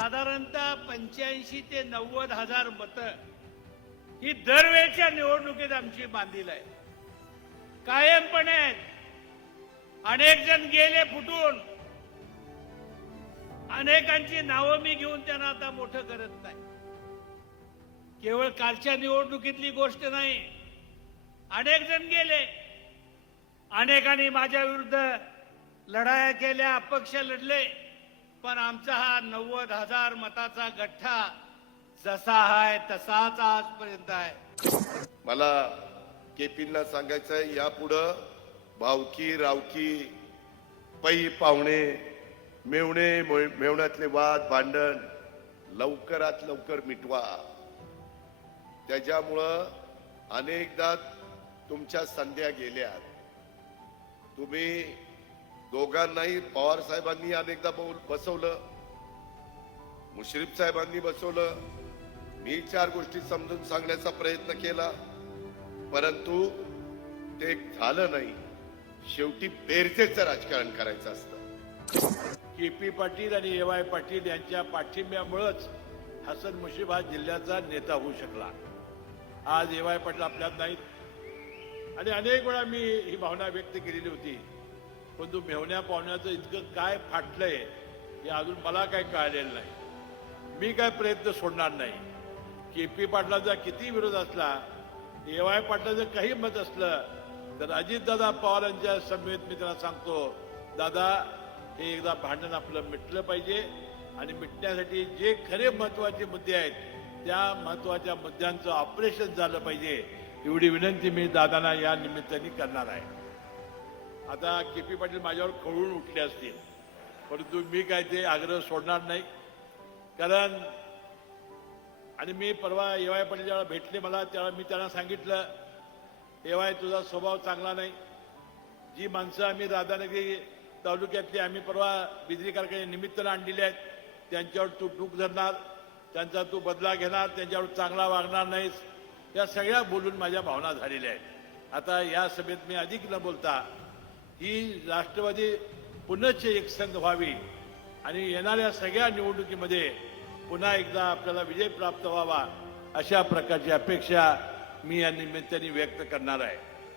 साधारणतः पंच्याऐंशी ते नव्वद हजार मतं ही दरवेळच्या निवडणुकीत आमची बांधील आहे कायमपणे आहेत. अनेक जण गेले फुटून. अनेकांची नावं मी घेऊन त्यांना आता मोठं करत नाही. केवळ कालच्या निवडणुकीतली गोष्ट नाही. अनेक जण गेले. अनेकांनी माझ्या विरुद्ध लढाया केल्या अपक्ष लढले. पण आमचा हा नव्वद हजार मताचा गठ्ठा जसा आहे तसाच आजपर्यंत आहे. मला केपींना सांगायचं आहे यापुढं भावकी रावकी पै पाहुणे मेवणे मेवण्यातले वाद भांडण लवकरात लवकर मिटवा. त्याच्यामुळं अनेकदा तुमच्या संध्या गेल्या तुम्ही दोघांनाही पवार साहेबांनी अनेकदा बोल बसवलं. मुश्रीफ साहेबांनी बसवलं. मी चार गोष्टी समजून सांगण्याचा प्रयत्न केला. परंतु ते झालं नाही. शेवटी बेरजेचं राजकारण करायचं असतं. के पी पाटील आणि ए वाय पाटील यांच्या पाठिंब्यामुळंच हसन मुश्रीफ हा जिल्ह्याचा नेता होऊ शकला. आज ए वाय पाटील आपल्यात नाहीत. आणि अनेक वेळा मी ही भावना व्यक्त केलेली होती. पण तू मेहण्या पाहुण्याचं इतकं काय फाटलंय हे अजून मला काय कळलेलं नाही. मी काय प्रयत्न सोडणार नाही. के पी पाटलाचा किती विरोध असला ए वाय पाटलाचं काही मत असलं तर अजितदादा पवारांच्या समेत मी त्यांना सांगतो दादा हे एकदा भांडण आपलं मिटलं पाहिजे आणि मिटण्यासाठी जे खरे महत्त्वाचे मुद्दे आहेत त्या महत्त्वाच्या मुद्द्यांचं ऑपरेशन झालं पाहिजे. एवढी विनंती मी दादांना या निमित्ताने करणार आहे. आता के पी पाटील माझ्यावर खळून उठले असतील. परंतु मी काय ते आग्रह सोडणार नाही. कारण आणि मी परवा एवाय पाटील जेव्हा भेटले मला तेव्हा मी त्यांना सांगितलं एवाय तुझा स्वभाव चांगला नाही. जी माणसं आम्ही राधानगरी तालुक्यातली आम्ही परवा बिजली कारखाने निमित्तानं आणलेली आहेत त्यांच्यावर तू टूक धरणार त्यांचा तू बदला घेणार त्यांच्यावर चांगला वागणार नाहीस या सगळ्या बोलून माझ्या भावना झालेल्या आहेत. आता या सभेत मी अधिक न बोलता ही राष्ट्रवादी पुनश्च एक संघ व्हावी आणि येणाऱ्या सगळ्या निवडणुकीमध्ये पुन्हा एकदा आपल्याला विजय प्राप्त व्हावा अशा प्रकारची अपेक्षा मी या निमित्ताने व्यक्त करणार आहे.